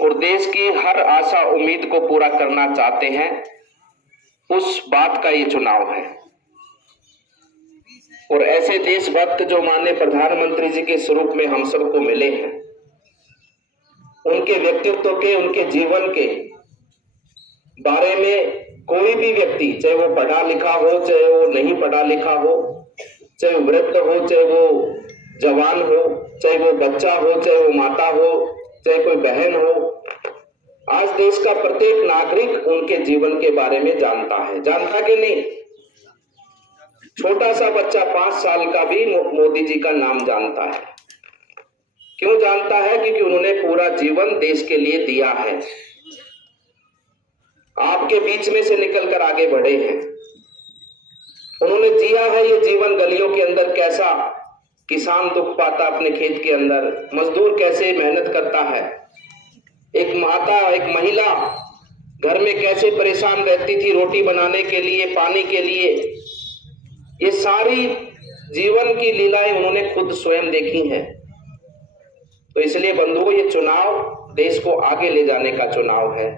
और देश की हर आशा उम्मीद को पूरा करना चाहते हैं, उस बात का ये चुनाव है। और ऐसे देशभक्त जो माननीय प्रधानमंत्री जी के स्वरूप में हम सबको मिले हैं, उनके व्यक्तित्व के, उनके जीवन के बारे में कोई भी व्यक्ति, चाहे वो पढ़ा लिखा हो, चाहे वो नहीं पढ़ा लिखा हो, चाहे वो वृद्ध हो, चाहे वो जवान हो, चाहे वो बच्चा हो, चाहे वो माता हो, चाहे कोई बहन हो, आज देश का प्रत्येक नागरिक उनके जीवन के बारे में जानता है। जानता कि नहीं? छोटा सा बच्चा 5 साल का भी मोदी जी का नाम जानता है। क्यों जानता है? क्योंकि उन्होंने पूरा जीवन देश के लिए दिया है, आपके बीच में से निकलकर आगे बढ़े हैं। उन्होंने जिया है ये जीवन, गलियों के अंदर कैसा किसान दुख पाता अपने खेत के अंदर, मजदूर कैसे मेहनत करता है, एक माता, एक महिला घर में कैसे परेशान रहती थी रोटी बनाने के लिए, पानी के लिए। ये सारी जीवन की लीलाएं उन्होंने खुद स्वयं देखी हैं। तो इसलिए बंधुओं, ये चुनाव देश को आगे ले जाने का चुनाव है।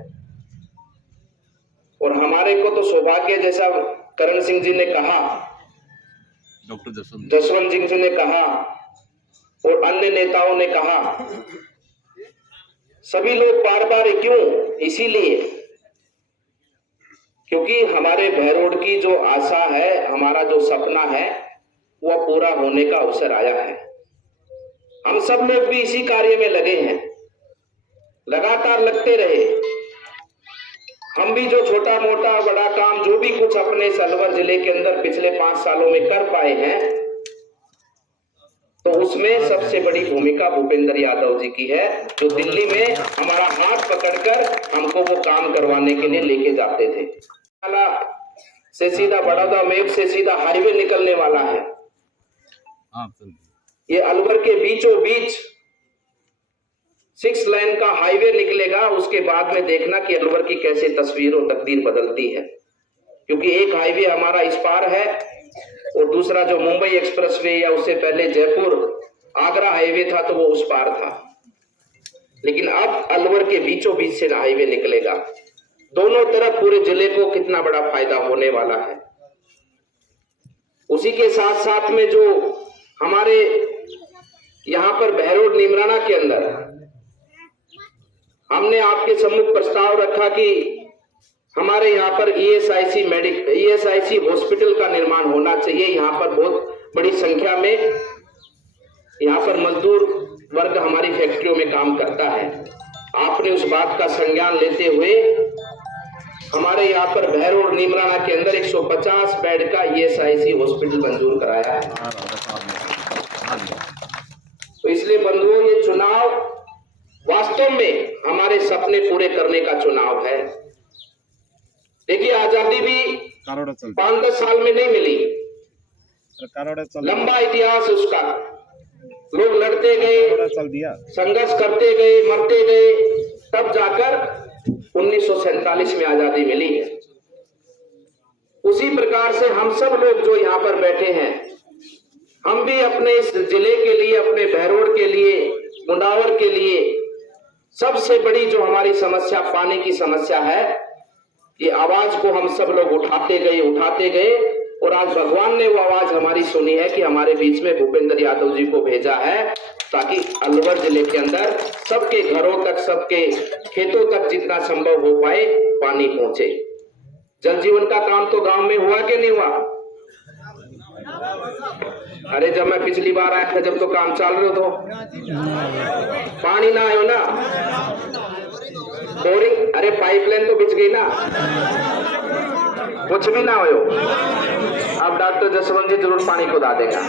और हमारे को तो सौभाग्य, जैसा करण सिंह जी ने कहा, डॉक्टर जसवंत सिंह जी ने कहा और अन्य नेताओं ने कहा, सभी लोग बार बार क्यों? इसीलिए क्योंकि हमारे बहरोड की जो आशा है, हमारा जो सपना है, वह पूरा होने का अवसर आया है। हम सब लोग भी इसी कार्य में लगे हैं, लगातार लगते रहे। हम भी जो छोटा मोटा बड़ा काम जो भी कुछ अपने अलवर जिले के अंदर पिछले 5 सालों में कर पाए हैं, तो उसमें सबसे बड़ी भूमिका भूपेंद्र यादव जी की है, जो दिल्ली में हमारा हाथ पकड़कर हमको वो काम करवाने के लिए लेके जाते थे। से सीधा बड़ौदा मेप से सीधा हाईवे निकलने वाला है। ये अलवर के बीचों बीच 6 लेन का हाईवे निकलेगा। उसके बाद में देखना कि अलवर की कैसे तस्वीर और तकदीर बदलती है, क्योंकि एक हाईवे हमारा इस पार है और दूसरा जो मुंबई एक्सप्रेसवे या उससे पहले जयपुर आगरा हाईवे था, तो वो उस पार था। लेकिन अब अलवर के बीचों बीच से हाईवे निकलेगा। दोनों तरफ पूरे जिले को कितना बड़ा फायदा होने वाला है। उसी के साथ साथ में जो हमारे यहाँ पर बहरोड नीमराना के अंदर हमने आपके सम्मुख प्रस्ताव रखा कि हमारे यहाँ पर ईएसआईसी हॉस्पिटल का निर्माण होना चाहिए। यहाँ पर बहुत बड़ी संख्या में यहाँ पर मजदूर वर्ग हमारी फैक्ट्रियों में काम करता है। आपने उस बात का संज्ञान लेते हुए हमारे यहाँ पर बहरोड नीमराना के अंदर 150 बेड का ईएसआईसी हॉस्पिटल मंजूर कराया है। तो इसलिए बंधुओं, ये चुनाव वास्तव में हमारे सपने पूरे करने का चुनाव है। देखिए, आजादी भी 5-10 साल में नहीं मिली, लंबा इतिहास उसका। लोग लड़ते गए, संघर्ष करते गए, मरते गए, तब जाकर 1947 में आजादी मिली है। उसी प्रकार से हम सब लोग जो यहाँ पर बैठे हैं, हम भी अपने इस जिले के लिए, अपने बहरोड के लिए, मुंडावर के लिए सबसे बड़ी जो हमारी समस्या पानी की समस्या है, ये आवाज को हम सब लोग उठाते गए और आज भगवान ने वो आवाज हमारी सुनी है कि हमारे बीच में भूपेंद्र यादव जी को भेजा है, ताकि अलवर जिले के अंदर सबके घरों तक, सबके खेतों तक जितना संभव हो पाए पानी पहुंचे। जल जीवन का काम तो गांव में हुआ कि नहीं हुआ? अरे जब मैं पिछली बार आया था, जब तो काम चल रहे तो पानी ना आयो ना, बोरिंग, अरे पाइपलाइन तो बिछ गई ना, कुछ भी ना हो। अब डॉक्टर जसवंत जी जरूर पानी खुदा देगा,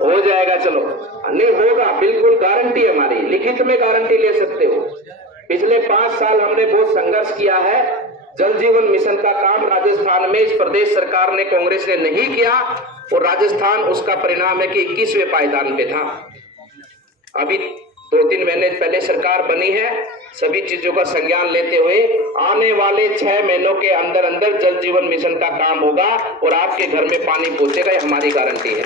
हो जाएगा। चलो, नहीं होगा, बिल्कुल गारंटी है हमारी, लिखित में गारंटी ले सकते हो। पिछले 5 साल हमने बहुत संघर्ष किया है। जल जीवन मिशन का काम राजस्थान में इस प्रदेश सरकार ने, कांग्रेस ने नहीं किया, और राजस्थान उसका परिणाम है कि 21वें पायदान पे था। अभी 2-3 महीने पहले सरकार बनी है। सभी चीजों का संज्ञान लेते हुए आने वाले 6 महीनों के अंदर अंदर जल जीवन मिशन का काम होगा और आपके घर में पानी पहुंचेगा, ये हमारी गारंटी है।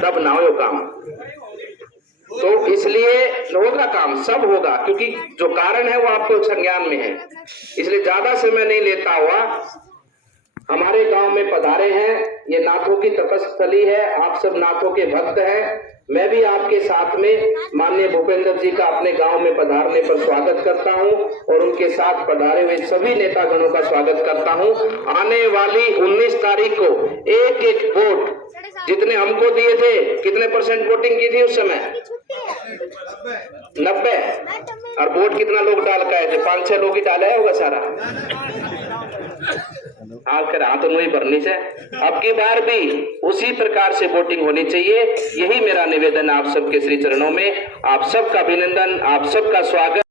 तब ना हो काम। तो इसलिए होगा काम, सब होगा, क्योंकि जो कारण है वो आपको संज्ञान में है। इसलिए ज्यादा समय नहीं लेता हुआ हमारे गांव में पधारे हैं। ये नाथों की तपस्थली है, आप सब नाथों के भक्त हैं। मैं भी आपके साथ में माननीय भूपेंद्र जी का अपने गांव में पधारने पर स्वागत करता हूं और उनके साथ पधारे हुए सभी नेतागणों का स्वागत करता हूं। आने वाली 19 तारीख को एक एक वोट जितने हमको दिए थे, कितने % वोटिंग की थी उस समय? 90। और वोट कितना लोग डाल के आए थे? 5-6 लोग ही डाला होगा सारा। आखिर हाथ तो नहीं भरनी से। अब की बार भी उसी प्रकार से वोटिंग होनी चाहिए। यही मेरा निवेदन आप सबके श्री चरणों में। आप सबका अभिनंदन, आप सबका स्वागत।